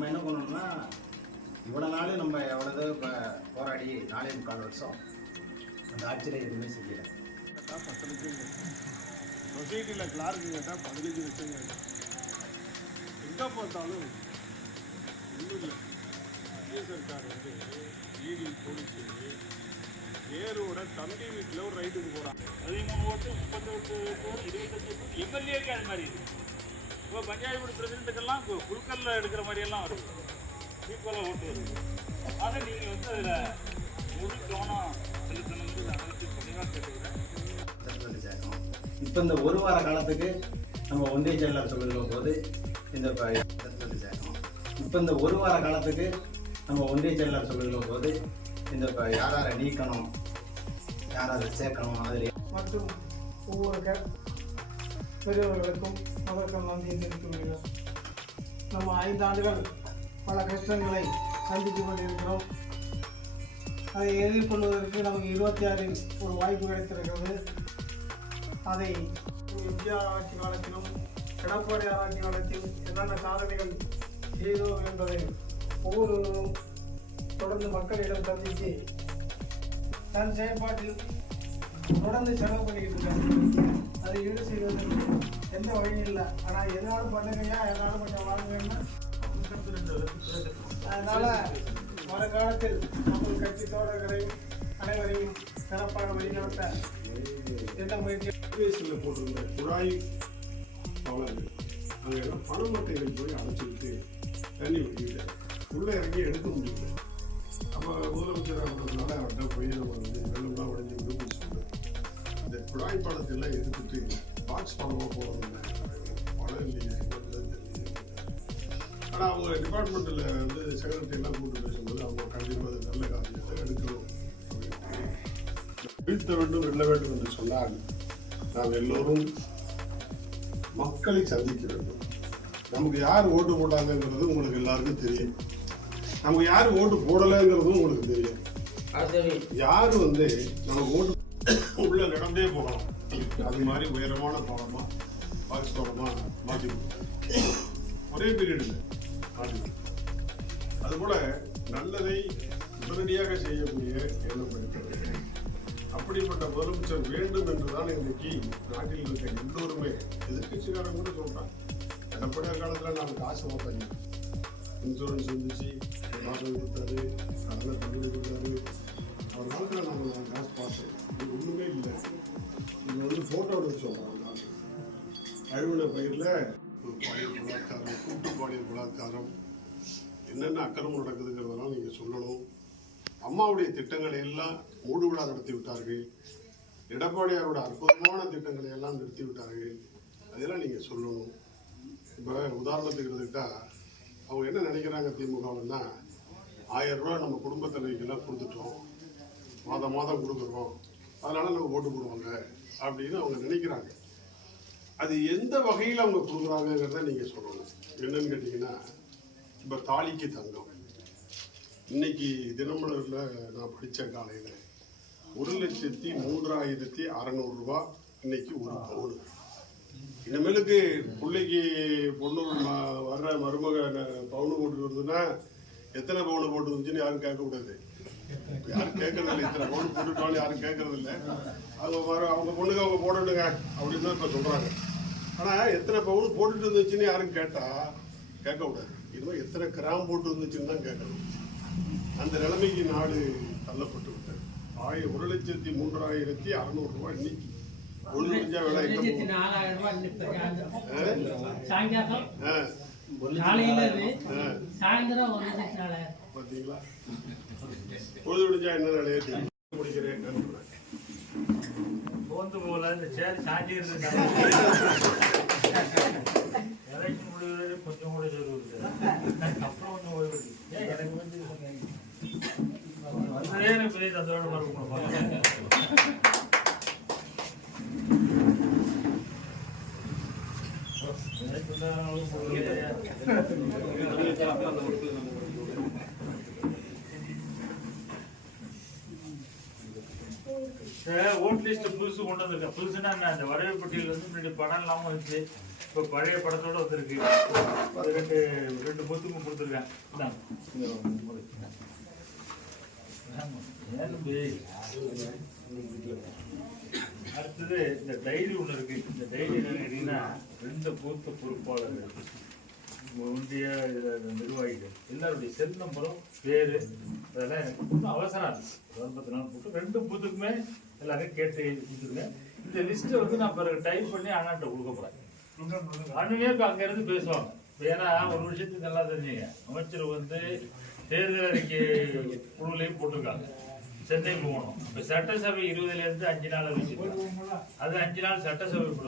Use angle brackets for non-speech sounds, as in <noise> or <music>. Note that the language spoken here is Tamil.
நம்ம என்ன பண்ணணும்னா இவ்வளோ நாள் நம்ம எவ்வளவு இப்போ போராடி நாலே முக்கால் வருஷம் அந்த ஆட்சியில் எதுவுமே செய்யலை. பத்து லட்சம் சொசைட்டியில் கிளார்க்கு கேட்டால் பதினஞ்சு லட்சம் கேட்டேன் எங்கே பார்த்தாலும் ஒன்றும் மத்திய சர்க்கார் வந்து இடி போலீஸு நேருவோட தம்பி வீட்டில் ஒரு ரைட்டுக்கு போகிறாங்க பதிமூணு ஓட்டு முப்பத்தெட்டு ஓட்டு இருபத்தஞ்சு ஓட்டு எம்எல்ஏக்கு அது மாதிரி. இருக்குது இப்போ பஞ்சாயத்து போர்டு பிரசிடென்ட்டுக்கெல்லாம் குழுக்கல்ல எடுக்கிற மாதிரியெல்லாம் வருது ஈக்குவலாக ஓட்டு வருது அதை நீங்கள் வந்து அதில் முழு கவனம் செலுத்தணுங்கிறது அதை வச்சு தெளிவாக கேட்டுக்கிறேன். இப்போ இந்த ஒரு வார காலத்துக்கு நம்ம ஒன்றிய செயலாளர் சொல்லுகிற போது இந்த இப்போ இந்த ஒரு வார காலத்துக்கு நம்ம ஒன்றிய செயலாளர் சொல்லுகிற போது இந்த யார் யாரை நீக்கணும் யார் யாரை சேர்க்கணும் அதில் மற்றும் ஒவ்வொரு க- பெரியவர்களுக்கும் அவர்கள் நன்றியை தெரிவித்துக் நம்ம ஐந்து ஆண்டுகள் பல கஷ்டங்களை சந்தித்து கொண்டிருக்கிறோம். அதை எதிர்கொள்வதற்கு நமக்கு இருபத்தி ஆறில் ஒரு வாய்ப்பு கிடைத்திருக்கிறது. அதை எம்ஜிஆர் ஆட்சி காலத்திலும் எடப்பாடி ஆட்சி காலத்திலும் என்னென்ன சாதனைகள் செய்தோம் என்பதை ஒவ்வொருவரும் தொடர்ந்து மக்களிடம் சந்தித்து தன் செயல்பாட்டில் தொடர்ந்து செலவு பண்ணிக்கிட்டு இருக்காங்க. அதை ஈடு செய்வதற்கு எந்த வழியும் இல்லை. ஆனால் எதனாலும் பண்ணுங்கய்யா எதனால கொஞ்சம் வாங்குங்கன்னா அதனால் வருங்காலத்தில் நம்ம கட்சி தோழர்களை அனைவரையும் சிறப்பாக வழிநடத்த எந்த முயற்சி போட்டிருந்த குழாய் பவர்கள் அங்கே பணம் மட்டைகள் போய் அடைச்சிக்கிட்டு தண்ணி விட்டுக்கிட்டு உள்ளே இறங்கி எடுக்க முடியல. அப்போ முதலமைச்சர் ஆகிறதுனால அவர்கிட்ட போய் நம்ம வந்து குழாய் பணத்தெல்லாம் எடுத்துட்டு பாக்ஸ் இல்லையே என்னன்னு தெரியலையே. ஆனால் அவங்க டிபார்ட்மெண்ட்டில் வந்து செக்ரட்டரி எல்லாம் கூப்பிட்டு பேசும்போது அவங்க கண்டிப்பாக அது நல்ல காரியத்தை எடுக்கணும். வீழ்த்த வேண்டும் வெல்ல வேண்டும் என்று சொன்னால் நாம் எல்லோரும் மக்களை சந்திக்க வேண்டும். நமக்கு யார் ஓட்டு போட்டாங்கங்கிறது உங்களுக்கு எல்லாருக்கும் தெரியும். நமக்கு யார் ஓட்டு போடலைங்கிறதும் உங்களுக்கு தெரியும். யார் வந்து நமக்கு ஓட்டு உள்ள நடந்தே போகலாம் அது மாதிரி உயரமான பாலமா பாக்ஸ் பாலமா மாற்றி ஒரே பீரியடில் மாற்றி கொடுத்தாங்க. நல்லதை உடனடியாக செய்யக்கூடிய எண்ணம் அப்படிப்பட்ட முதலமைச்சர் வேண்டும் என்றுதான் இன்றைக்கு நாட்டில் இருக்க எல்லோருமே எதிர்கட்சிக்காரங்க கூட சொல்றாங்க எடப்பாடியார் காலத்தில் நாங்கள் காசு பார்த்தாங்க இன்சூரன்ஸ் வந்துச்சு மாதம் கொடுத்தாரு அதெல்லாம் தள்ளுபடி கொடுத்தாரு அழுவின பயிரில் பாலியல் பலாத்காரம் கூட்டு பாலியல் பலாத்காரம் என்னென்ன அக்கிரமம் நடக்குதுங்கிறதெல்லாம் நீங்கள் சொல்லணும். அம்மாவுடைய திட்டங்களை எல்லாம் மூடு விழா நடத்தி விட்டார்கள். எடப்பாடியாரோட அற்புதமான திட்டங்களை எல்லாம் நிறுத்தி விட்டார்கள். அதெல்லாம் நீங்கள் சொல்லணும். இப்போ உதாரணத்துக்கு எடுத்துக்கிட்டால் அவங்க என்ன நினைக்கிறாங்க திமுகவுன்னா ஆயிரம் ரூபாய் நம்ம குடும்பத்தலைவிக்கெல்லாம் கொடுத்துட்டோம். மாதம் மாதம் கொடுக்குறோம். அதனால் நம்ம ஓட்டு போடுவாங்க அப்படின்னு அவங்க நினைக்கிறாங்க. அது எந்த வகையில் அவங்க கொடுக்குறாங்கிறத நீங்கள் சொல்லணும். என்னன்னு கேட்டிங்கன்னா இப்போ தாலிக்கு தங்கம். இன்னைக்கு தினமலரில் நான் படித்த காலையில் ஒரு லட்சத்தி மூன்றாயிரத்தி அறநூறுரூவா இன்னைக்கு ஒரு பவுன். இனிமேலுக்கு பிள்ளைக்கு பொண்ணு வர்ற மருமக பவுனு போட்டு வருதுன்னா எத்தனை பவுனு போட்டு வந்துச்சுன்னு யாரும் கேட்கக்கூடாது யாரும் கேட்கறது இல்லை இத்தனை பவுன் போட்டுட்டாலும் யாரும் கேட்கறது இல்லை அவங்க வர அவங்க பொண்ணுக்கு அவங்க போடணுங்க அப்படின்னு தான் இப்போ சொல்கிறாங்க ஆனால் எத்தனை பவுன் போட்டுட்டு இருந்துச்சுன்னு யாரும் கேட்டால் கேட்கக்கூடாது இனிமேல் எத்தனை கிராம் போட்டு இருந்துச்சுன்னு தான் கேட்கணும். அந்த நிலைமைக்கு நாடு தள்ளப்பட்டு விட்டது. ஆய ஒரு லட்சத்தி மூன்றாயிரத்தி அறுநூறு ரூபாய் இன்னைக்கு. ஒரு லட்சம் விலை பாத்தீங்களா? பொழுது விடிஞ்சா என்ன நிலையை முடிக்கிறேன். போந்து போல இந்த சேர் சாஞ்சி இருந்தாங்க <laughs> எலெக்ஷன் முடிவுறது கொஞ்சம் கூட சொல்லுவது அப்புறம் கொஞ்சம் ஓய்வு எடுக்கு. ஏன் எனக்கு வந்து வந்ததே எனக்கு பெரிய சந்தோஷமா இருக்கும் எனக்கு வந்து அவங்களுக்கு ஒரு ஓட் லிஸ்ட் புதுசு கொண்டு வந்திருக்கேன். புதுசுனா என்ன? அந்த வரைவு பட்டியல் வந்து முன்னாடி படம் இல்லாமல் வந்துச்சு இப்போ பழைய படத்தோட வந்திருக்கு. ரெண்டு ரெண்டு பொத்துக்கும் கொடுத்துருக்கேன். இந்தாங்க. இங்க ஒரு ஏன் அடுத்தது இந்த டைரி ஒன்று இருக்கு. இந்த டைரி என்னன்னு கேட்டீங்கன்னா ரெண்டு பூத்த பொறுப்பாளர்கள். ஒன்றிய இதில் நிர்வாகிகள். எல்லாருடைய செல் நம்பரும் பேர் அதெல்லாம் எனக்கு இன்னும் அவசரம் இருக்கு பத்து நாள் போட்டு ரெண்டு பூத்துக்குமே எல்லாரையும் கேட்டு எழுதி இந்த லிஸ்ட்டை வந்து நான் பிறகு டைப் பண்ணி அண்ணாட்ட கொடுக்க போகிறேன் அண்ணுமே இப்போ அங்கேருந்து பேசுவாங்க. ஏன்னா ஒரு விஷயத்துக்கு நல்லா தெரிஞ்சுங்க. அமைச்சர் வந்து தேர்தல் அறிக்கை குழுலையும் போட்டிருக்காங்க. சென்னை போகணும். இப்போ சட்டசபை இருபதுலேருந்து அஞ்சு நாள் அது அஞ்சு நாள் சட்டசபை